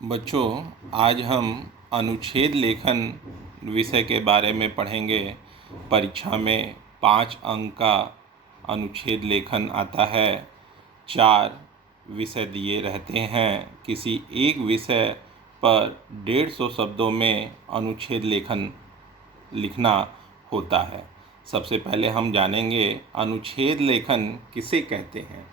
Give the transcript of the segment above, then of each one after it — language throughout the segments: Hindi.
बच्चों, आज हम अनुच्छेद लेखन विषय के बारे में पढ़ेंगे। परीक्षा में 5 अंक का अनुच्छेद लेखन आता है। 4 विषय दिए रहते हैं। किसी एक विषय पर 150 शब्दों में अनुच्छेद लेखन लिखना होता है। सबसे पहले हम जानेंगे अनुच्छेद लेखन किसे कहते हैं।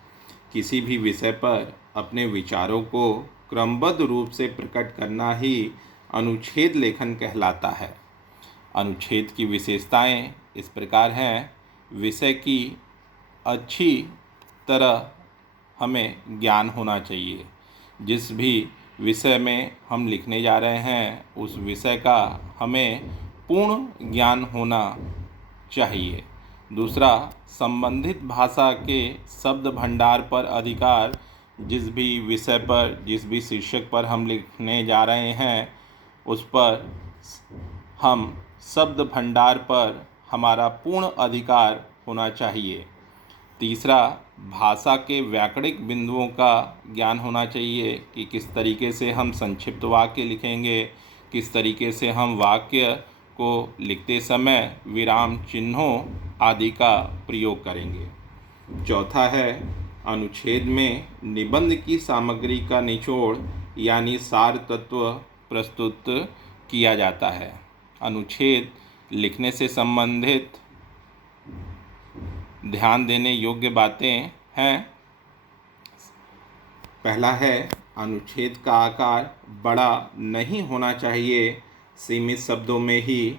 किसी भी विषय पर अपने विचारों को क्रमबद्ध रूप से प्रकट करना ही अनुच्छेद लेखन कहलाता है। अनुच्छेद की विशेषताएं इस प्रकार हैं। विषय की अच्छी तरह हमें ज्ञान होना चाहिए। जिस भी विषय में हम लिखने जा रहे हैं उस विषय का हमें पूर्ण ज्ञान होना चाहिए। दूसरा, संबंधित भाषा के शब्द भंडार पर अधिकार। जिस भी विषय पर, जिस भी शीर्षक पर हम लिखने जा रहे हैं उस पर हम शब्द भंडार पर हमारा पूर्ण अधिकार होना चाहिए। तीसरा, भाषा के व्याकरणिक बिंदुओं का ज्ञान होना चाहिए कि किस तरीके से हम संक्षिप्त वाक्य लिखेंगे, किस तरीके से हम वाक्य को लिखते समय विराम चिन्हों आदि का प्रयोग करेंगे। चौथा है, अनुच्छेद में निबंध की सामग्री का निचोड़ यानी सार तत्व प्रस्तुत किया जाता है। अनुच्छेद लिखने से संबंधित ध्यान देने योग्य बातें हैं। पहला है, अनुच्छेद का आकार बड़ा नहीं होना चाहिए। सीमित शब्दों में ही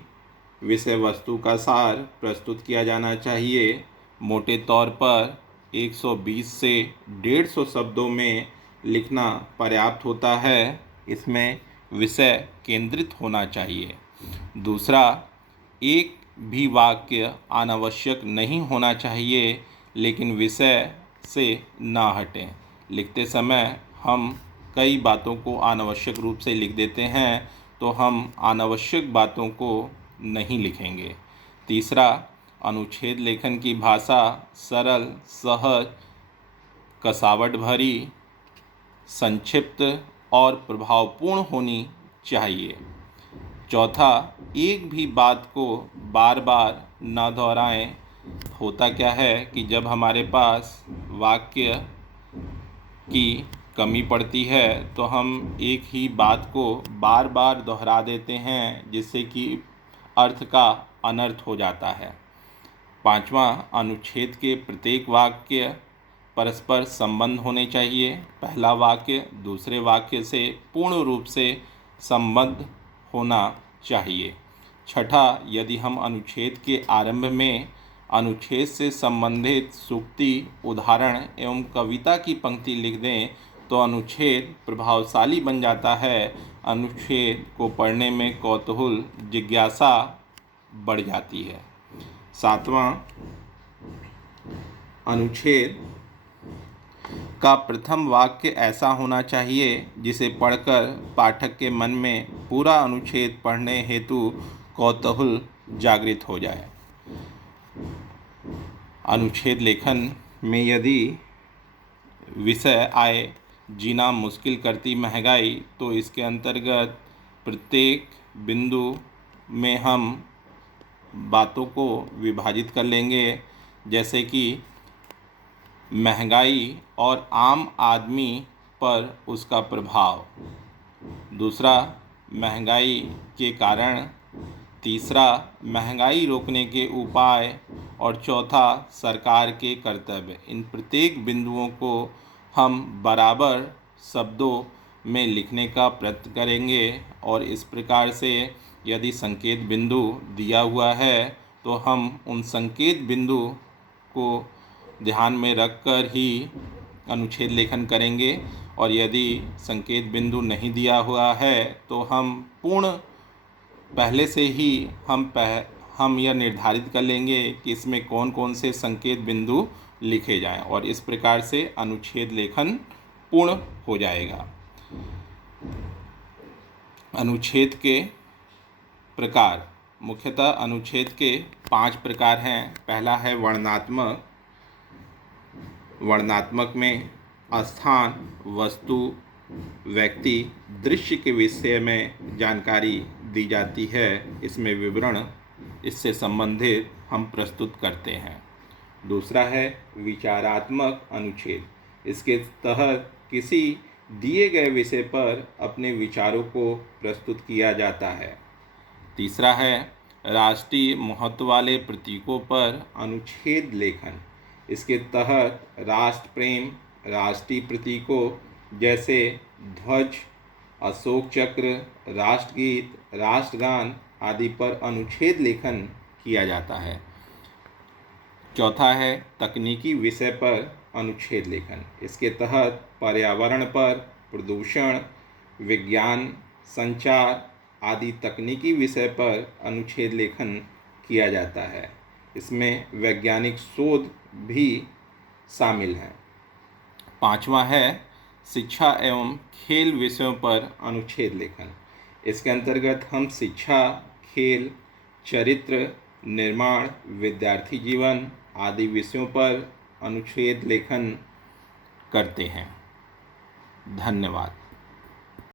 विषय वस्तु का सार प्रस्तुत किया जाना चाहिए। मोटे तौर पर 120 से 150 शब्दों में लिखना पर्याप्त होता है। इसमें विषय केंद्रित होना चाहिए। दूसरा, एक भी वाक्य अनावश्यक नहीं होना चाहिए, लेकिन विषय से ना हटें। लिखते समय हम कई बातों को अनावश्यक रूप से लिख देते हैं, तो हम अनावश्यक बातों को नहीं लिखेंगे। तीसरा, अनुच्छेद लेखन की भाषा सरल, सहज, कसावट भरी, संक्षिप्त और प्रभावपूर्ण होनी चाहिए। चौथा, एक भी बात को बार बार न दोहराएं। होता क्या है कि जब हमारे पास वाक्य की कमी पड़ती है तो हम एक ही बात को बार बार दोहरा देते हैं, जिससे कि अर्थ का अनर्थ हो जाता है। पांचवा, अनुच्छेद के प्रत्येक वाक्य परस्पर संबंध होने चाहिए। पहला वाक्य दूसरे वाक्य से पूर्ण रूप से संबद्ध होना चाहिए। छठा, यदि हम अनुच्छेद के आरंभ में अनुच्छेद से संबंधित सूक्ति, उदाहरण एवं कविता की पंक्ति लिख दें तो अनुच्छेद प्रभावशाली बन जाता है। अनुच्छेद को पढ़ने में कौतूहल, जिज्ञासा बढ़ जाती है। सातवां, अनुच्छेद का प्रथम वाक्य ऐसा होना चाहिए जिसे पढ़कर पाठक के मन में पूरा अनुच्छेद पढ़ने हेतु कौतूहल जागृत हो जाए। अनुच्छेद लेखन में यदि विषय आए जीना मुश्किल करती महंगाई, तो इसके अंतर्गत प्रत्येक बिंदु में हम बातों को विभाजित कर लेंगे। जैसे कि महंगाई और आम आदमी पर उसका प्रभाव। दूसरा, महंगाई के कारण। तीसरा, महंगाई रोकने के उपाय। और चौथा, सरकार के कर्तव्य। इन प्रत्येक बिंदुओं को हम बराबर शब्दों में लिखने का प्रयत्न करेंगे। और इस प्रकार से यदि संकेत बिंदु दिया हुआ है तो हम उन संकेत बिंदु को ध्यान में रखकर ही अनुच्छेद लेखन करेंगे। और यदि संकेत बिंदु नहीं दिया हुआ है तो हम पहले से ही हम यह निर्धारित कर लेंगे कि इसमें कौन कौन से संकेत बिंदु लिखे जाएं, और इस प्रकार से अनुच्छेद लेखन पूर्ण हो जाएगा। अनुच्छेद के प्रकार। मुख्यतः अनुच्छेद के 5 प्रकार हैं। पहला है वर्णनात्मक। वर्णनात्मक में स्थान, वस्तु, व्यक्ति दृश्य के विषय में जानकारी दी जाती है, इसमें विवरण इससे संबंधित हम प्रस्तुत करते हैं। दूसरा है विचारात्मक अनुच्छेद। इसके तहत किसी दिए गए विषय पर अपने विचारों को प्रस्तुत किया जाता है। तीसरा है राष्ट्रीय महत्व वाले प्रतीकों पर अनुच्छेद लेखन। इसके तहत राष्ट्र प्रेम, राष्ट्रीय प्रतीकों जैसे ध्वज, अशोक चक्र, राष्ट्रगीत, राष्ट्रगान आदि पर अनुच्छेद लेखन किया जाता है। चौथा है तकनीकी विषय पर अनुच्छेद लेखन। इसके तहत पर्यावरण पर, प्रदूषण, विज्ञान, संचार आदि तकनीकी विषय पर अनुच्छेद लेखन किया जाता है। इसमें वैज्ञानिक शोध भी शामिल हैं। पांचवा है शिक्षा एवं खेल विषयों पर अनुच्छेद लेखन। इसके अंतर्गत हम शिक्षा, खेल, चरित्र निर्माण, विद्यार्थी जीवन आदि विषयों पर अनुच्छेद लेखन करते हैं। धन्यवाद।